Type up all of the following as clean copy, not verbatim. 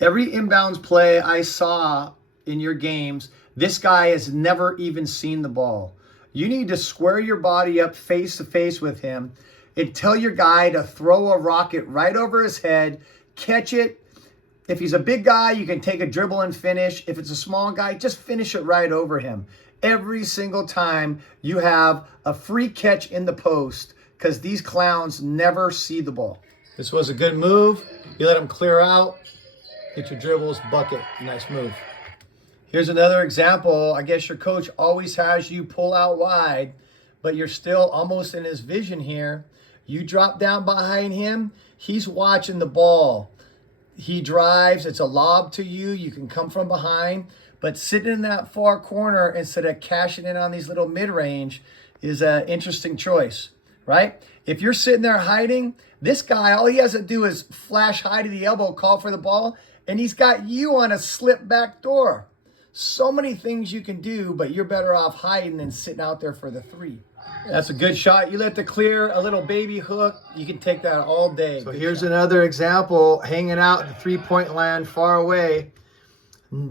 Every inbounds play I saw in your games, this guy has never even seen the ball. You need to square your body up face to face with him and tell your guy to throw a rocket right over his head, catch it. If he's a big guy, you can take a dribble and finish. If it's a small guy, just finish it right over him. Every single time you have a free catch in the post because these clowns never see the ball. This was a good move. You let him clear out. Get your dribbles, bucket. Nice move. Here's another example. I guess your coach always has you pull out wide, but you're still almost in his vision here. You drop down behind him. He's watching the ball. He drives. It's a lob to you. You can come from behind. But sitting in that far corner instead of cashing in on these little mid-range is an interesting choice, right? If you're sitting there hiding, this guy, all he has to do is flash high to the elbow, call for the ball, and he's got you on a slip back door. So many things you can do, but you're better off hiding than sitting out there for the three. That's a good shot. You let the clear, a little baby hook. You can take that all day. So here's another example, hanging out in the three-point land far away.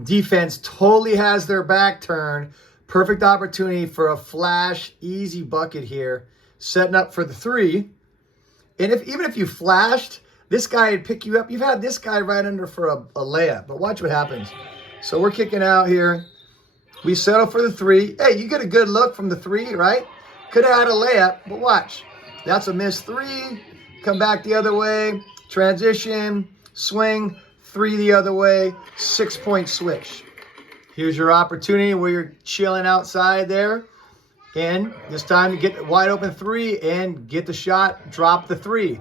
Defense totally has their back turned. Perfect opportunity for a flash, easy bucket here. Setting up for the three. And even if you flashed, this guy would pick you up. You've had this guy right under for a layup. But watch what happens. So we're kicking out here. We settle for the three. Hey, you get a good look from the three, right? Could have had a layup, but watch. That's a missed three. Come back the other way. Transition. Swing. Three the other way. 6-point switch. Here's your opportunity where you're chilling outside there. And this time to get a wide open three and get the shot. Drop the three.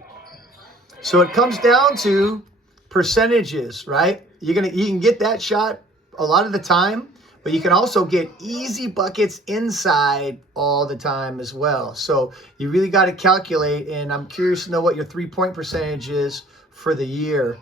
So it comes down to percentages, right? You can get that shot a lot of the time, but you can also get easy buckets inside all the time as well. So you really got to calculate, and I'm curious to know what your three-point percentage is for the year.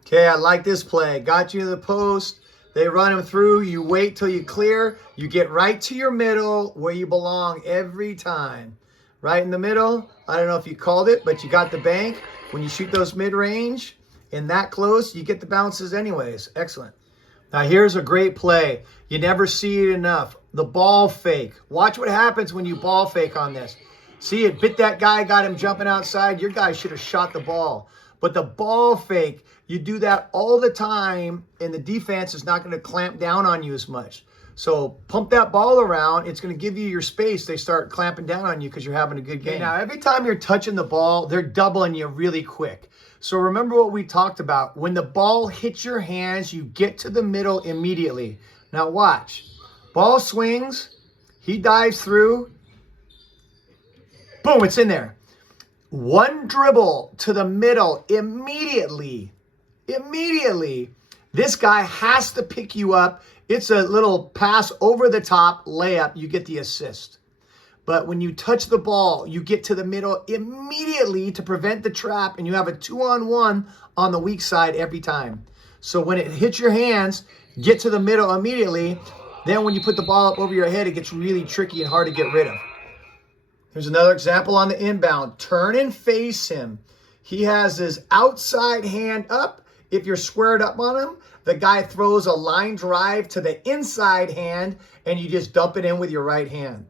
Okay, I like this play. Got you to the post. They run him through. You wait till you clear. You get right to your middle where you belong every time. Right in the middle. I don't know if you called it, but you got the bank. When you shoot those mid-range and that close, you get the bounces anyways. Excellent. Now here's a great play. You never see it enough. The ball fake. Watch what happens when you ball fake on this. See, it bit that guy, got him jumping outside. Your guy should have shot the ball. But the ball fake, you do that all the time, and the defense is not going to clamp down on you as much. So pump that ball around. It's going to give you your space. They start clamping down on you because you're having a good game. Now, every time you're touching the ball, they're doubling you really quick. So remember what we talked about. When the ball hits your hands, you get to the middle immediately. Now watch. Ball swings. He dives through. Boom, it's in there. One dribble to the middle immediately. Immediately. This guy has to pick you up. It's a little pass over the top layup. You get the assist. But when you touch the ball, you get to the middle immediately to prevent the trap, and you have a 2-on-1 on the weak side every time. So when it hits your hands, get to the middle immediately. Then when you put the ball up over your head, it gets really tricky and hard to get rid of. Here's another example on the inbound. Turn and face him. He has his outside hand up. If you're squared up on him, the guy throws a line drive to the inside hand, and you just dump it in with your right hand.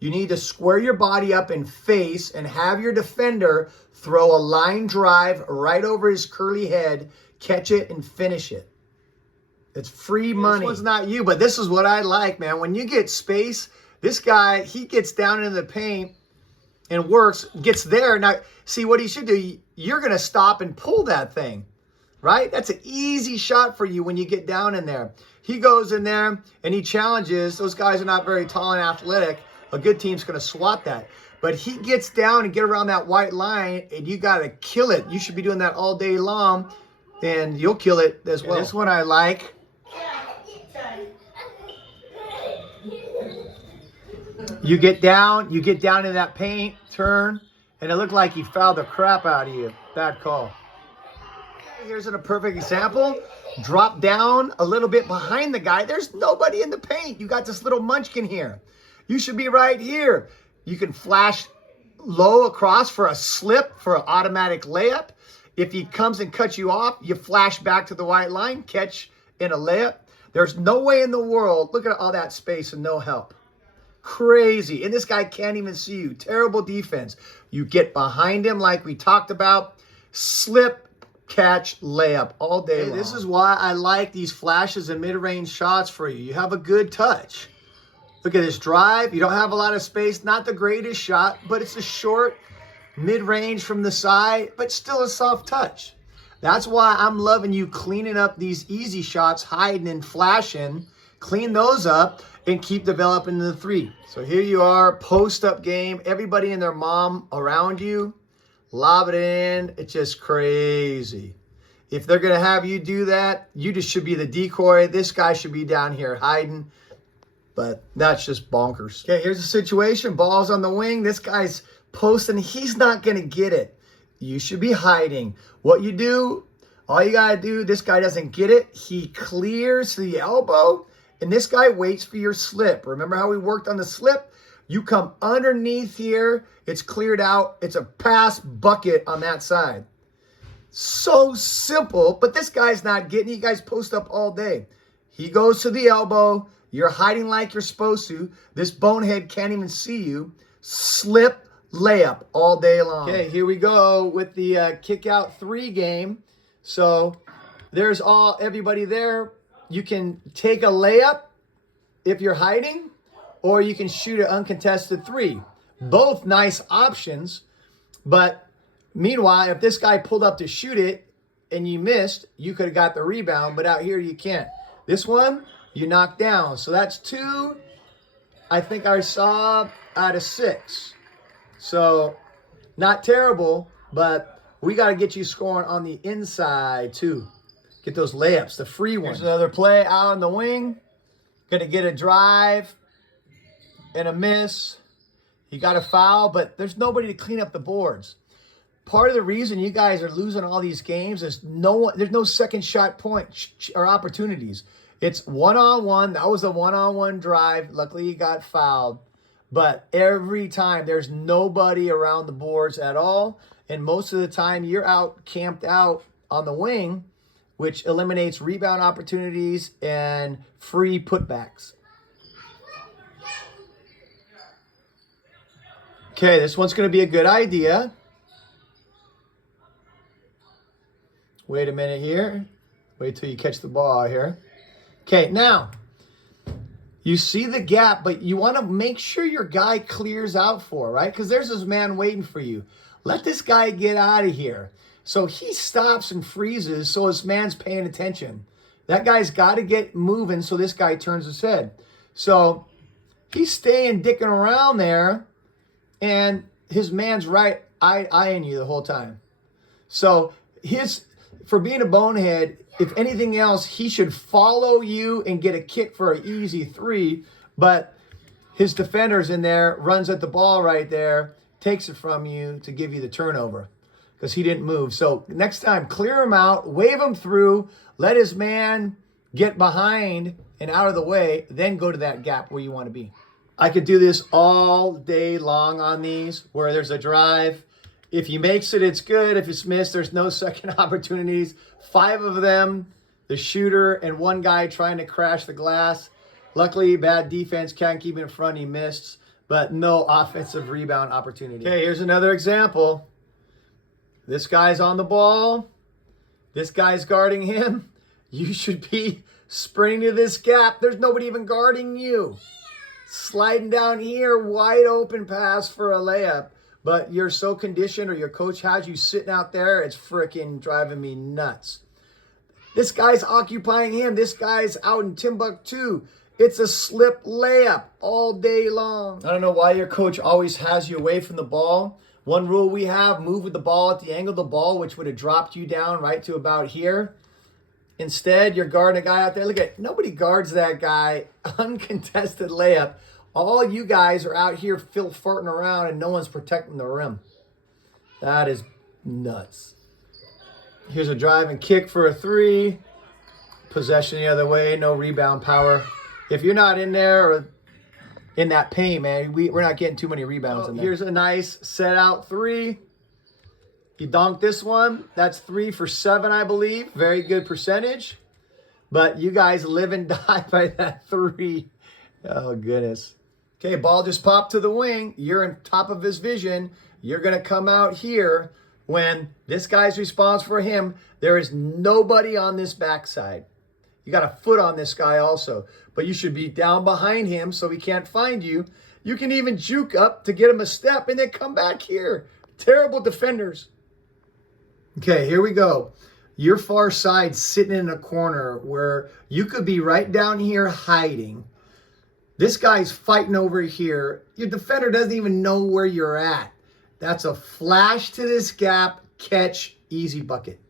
You need to square your body up and face and have your defender throw a line drive right over his curly head, catch it, and finish it. It's free money. This one's not you, but this is what I like, man. When you get space, this guy, he gets down into the paint and works, gets there. Now, see what he should do. You're going to stop and pull that thing. Right? That's an easy shot for you when you get down in there. He goes in there and he challenges. Those guys are not very tall and athletic. A good team's going to swat that. But he gets down and get around that white line, and you got to kill it. You should be doing that all day long, and you'll kill it as well. This one I like. You get down in that paint, turn, and it looked like he fouled the crap out of you. Bad call. Here's a perfect example. Drop down a little bit behind the guy. There's nobody in the paint. You got this little munchkin here. You should be right here. You can flash low across for a slip, for an automatic layup. If he comes and cuts you off, you flash back to the white line, catch in a layup. There's no way in the world. Look at all that space and no help. Crazy. And this guy can't even see you. Terrible defense. You get behind him like we talked about. Slip, catch, layup all day long. This is why I like these flashes and mid-range shots for you. You have a good touch. Look at this drive. You don't have a lot of space. Not the greatest shot, but it's a short mid-range from the side, but still a soft touch. That's why I'm loving you cleaning up these easy shots, hiding and flashing. Clean those up and keep developing the three. So here you are, post-up game. Everybody and their mom around you. Lob it in. It's just crazy. If they're going to have you do that, you just should be the decoy. This guy should be down here hiding. But that's just bonkers. Okay, here's the situation. Ball's on the wing. This guy's posting. He's not going to get it. You should be hiding. What you do, all you got to do, this guy doesn't get it. He clears the elbow, and this guy waits for your slip. Remember how we worked on the slip? You come underneath here. It's cleared out. It's a pass bucket on that side. So simple, but this guy's not getting it. You guys post up all day. He goes to the elbow. You're hiding like you're supposed to. This bonehead can't even see you. Slip, layup all day long. Okay, here we go with the kick out three game. So there's everybody there. You can take a layup if you're hiding, or you can shoot an uncontested three. Both nice options, but meanwhile, if this guy pulled up to shoot it and you missed, you could have got the rebound, but out here you can't. This one, you knocked down. So that's 2, I think I saw, out of 6. So not terrible, but we got to get you scoring on the inside too. Get those layups, the free ones. Here's another play out on the wing. Going to get a drive and a miss. You got a foul, but there's nobody to clean up the boards. Part of the reason you guys are losing all these games is there's no second shot point or opportunities. It's one-on-one. That was a one-on-one drive. Luckily, you got fouled. But every time, there's nobody around the boards at all. And most of the time, you're out, camped out on the wing, which eliminates rebound opportunities and free putbacks. Okay, this one's going to be a good idea. Wait a minute here. Wait till you catch the ball here. Okay, now, you see the gap, but you want to make sure your guy clears out for, right? Because there's this man waiting for you. Let this guy get out of here. So he stops and freezes, so his man's paying attention. That guy's got to get moving, so this guy turns his head. So he's staying dicking around there, and his man's right eyeing you the whole time. So for being a bonehead, if anything else, he should follow you and get a kick for an easy 3. But his defender's in there, runs at the ball right there, takes it from you to give you the turnover because he didn't move. So next time, clear him out, wave him through, let his man get behind and out of the way, then go to that gap where you want to be. I could do this all day long on these where there's a drive. If he makes it, it's good. If it's missed, there's no second opportunities. 5 of them, the shooter and 1 guy trying to crash the glass. Luckily, bad defense, can't keep it in front. He missed, but no offensive rebound opportunity. Okay, here's another example. This guy's on the ball. This guy's guarding him. You should be sprinting to this gap. There's nobody even guarding you. Sliding down here, wide open pass for a layup. But you're so conditioned, or your coach has you sitting out there, it's freaking driving me nuts. This guy's occupying him. This guy's out in Timbuktu. It's a slip layup all day long. I don't know why your coach always has you away from the ball. One rule we have, move with the ball at the angle of the ball, which would have dropped you down right to about here. Instead, you're guarding a guy out there. Look at, nobody guards that guy. Uncontested layup. All you guys are out here farting around and no one's protecting the rim. That is nuts. Here's a drive and kick for a 3. Possession the other way, no rebound power. If you're not in there or in that paint, man, we're not getting too many rebounds in there. Here's a nice set out 3. You donked this one. That's 3 for 7, I believe. Very good percentage. But you guys live and die by that 3. Oh, goodness. Okay, ball just popped to the wing. You're on top of his vision. You're going to come out here when this guy's responsible for him. There is nobody on this backside. You got a foot on this guy also. But you should be down behind him so he can't find you. You can even juke up to get him a step and then come back here. Terrible defenders. Okay, here we go. Your far side sitting in a corner where you could be right down here hiding. This guy's fighting over here. Your defender doesn't even know where you're at. That's a flash to this gap, catch, easy bucket.